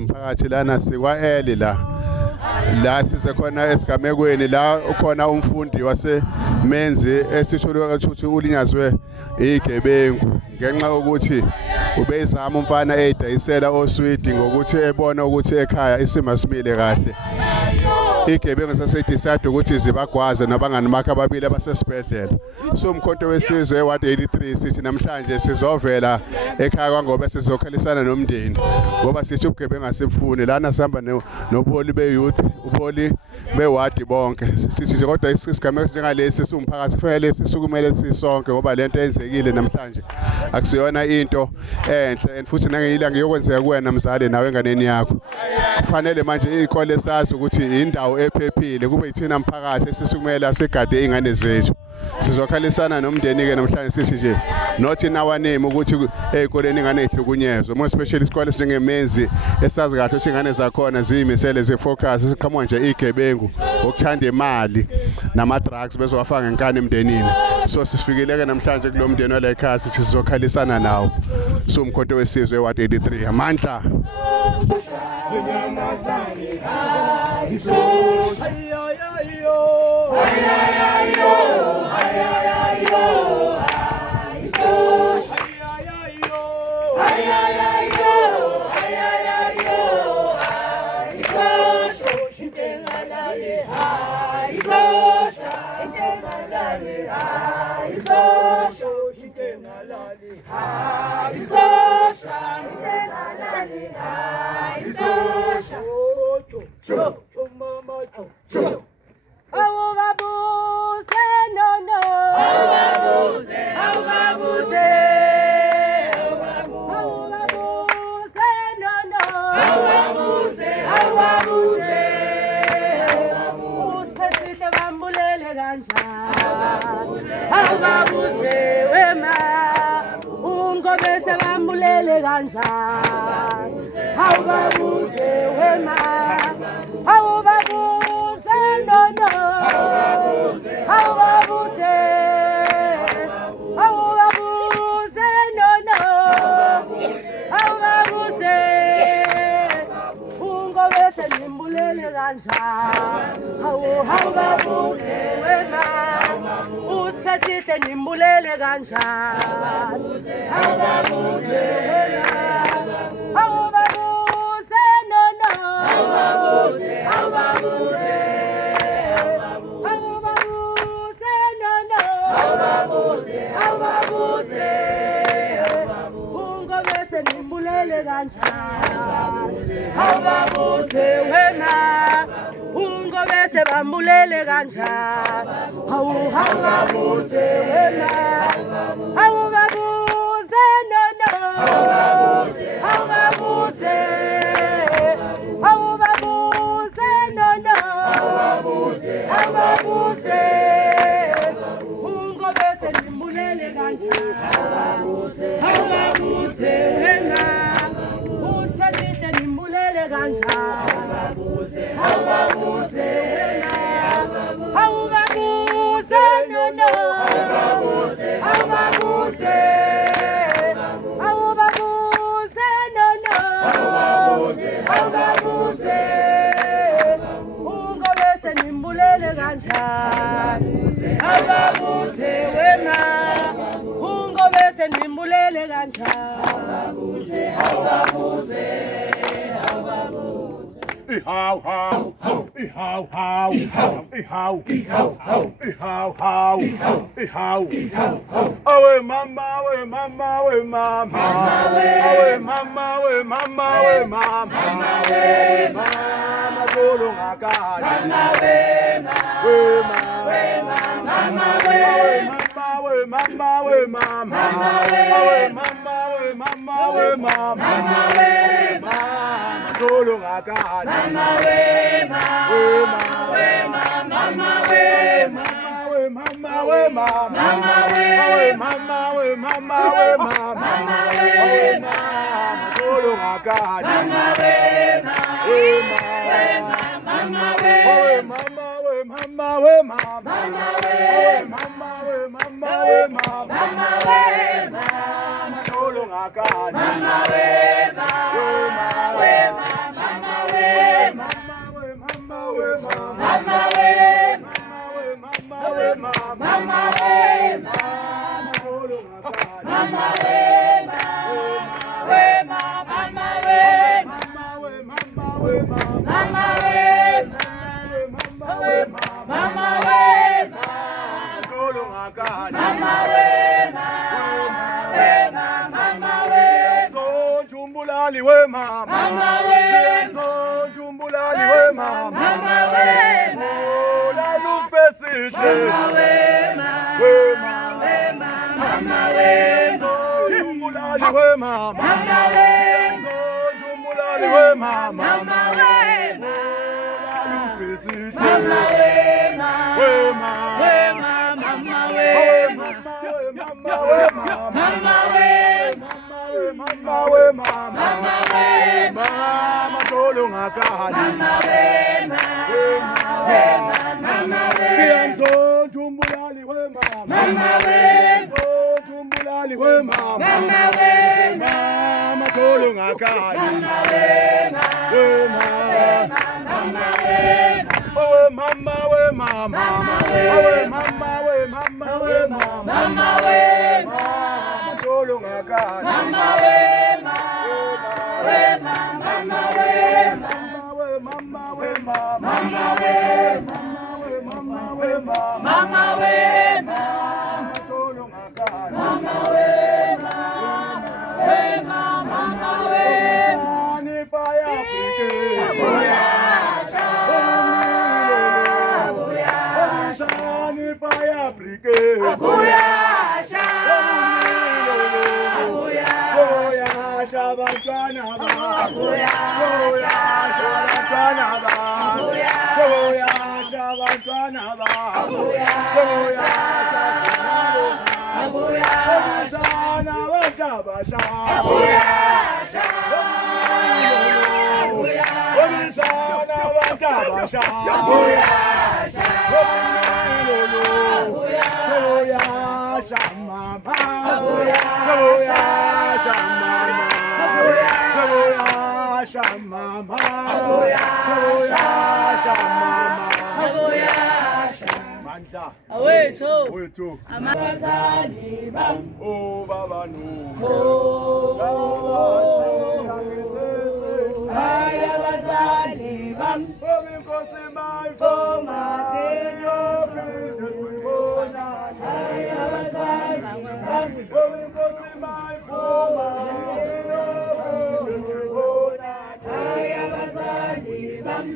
Mphakathi lana sikwa Eli la sisekhona esigamekweni la ukhona umfundi waseMenzi esitsholo ukuthi ulinyazwe igebengu ngenxa yokuthi ubezama umfana edayisela oswidi ngokuthi ebona ukuthi ekhaya isimo simile kahle. Igebengu sasedecide ukuthi zibagwaze nabangani bakhe ababili abasesibhedlela. So umkhonto wesizwe Ward 83 sithi namhlanje sizovela ekhaya kwangoba sizokhalisana nomndeni ngoba sithi ubugebengu asibufuni lana sihamba nobuholi beyouth ubuholi bewadi bonke sithi nje kodwa isigameko njengalesi siwumphakathi kufanele sisukumele sisonke ngoba lento yenzekile namhlanje akusiyona into enhle futhi nangeyilanga yokwenzeka kuwena mzali nawe enganeni yakho. Kufanele manje izikole sazi ukuthi indawo ephephile kube yithina mphakathi esisukumela sigade ingane zethu. Sizokhalisana nomndeni ke namhlanje sithi nje not in our name ukuthi ezikoleni ingane ehlukunyezwe more especially isikole sinjengeMenzi esazi kahle ukuthi ingane zakhona ziyimisele zefocus siqhamuka nje igebengu ukuthanda imali nama drugs bezowafaka ngenkani emndenini. So sisifikile ke namhlanje kulomndeni wala ekhaya sithi sizokhalisana nawo. So umkhonto wesizwe Ward 83 amandla. Mama we Njumbulali we mama, mama we, Njumbulali we mama, mama we, la luz beside, mama we, mama we, Njumbulali we mama, mama we, Njumbulali we mama, mama we, la luz beside, mama we, mama we, mama we, mama we, mama we. Mama we mama tolo ngakani mama we kianzo Njumbulali we mama Njumbulali we mama tolo ngakani mama we mama tolo ngakani mama we Awethu abazali bam oh baba no ay abazali bam inkosi mayifoma ay abazali bam inkosi mayifoma ay abazali bam